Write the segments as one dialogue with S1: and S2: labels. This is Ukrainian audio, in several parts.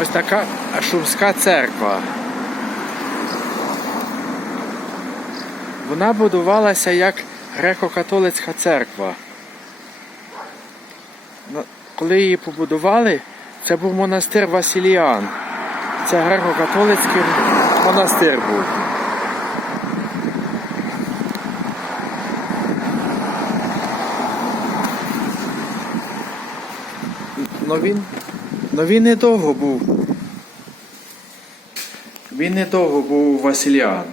S1: ось така Шумська церква. Вона будувалася як греко-католицька церква. Коли її побудували, це був монастир Василіан. Це греко-католицький монастир був. Но він, но він недовго був. Він недовго був Василіан.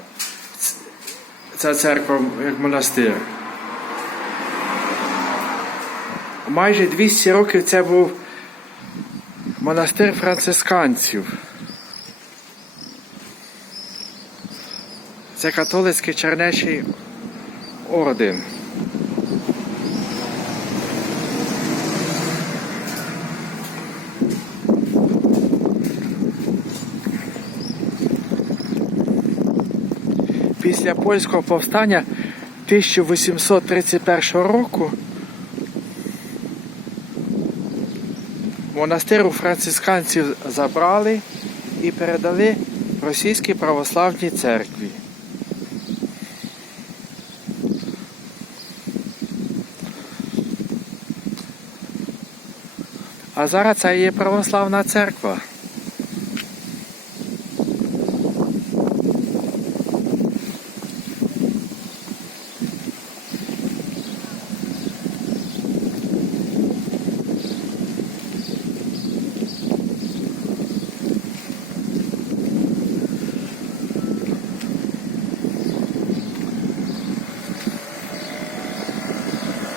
S1: Ця церква як монастир. Майже 200 років це був монастир францисканців. Це католицький чернечий орден. Після польського повстання 1831 року монастир у францисканців забрали і передали російській православній церкві. А зараз це є православна церква.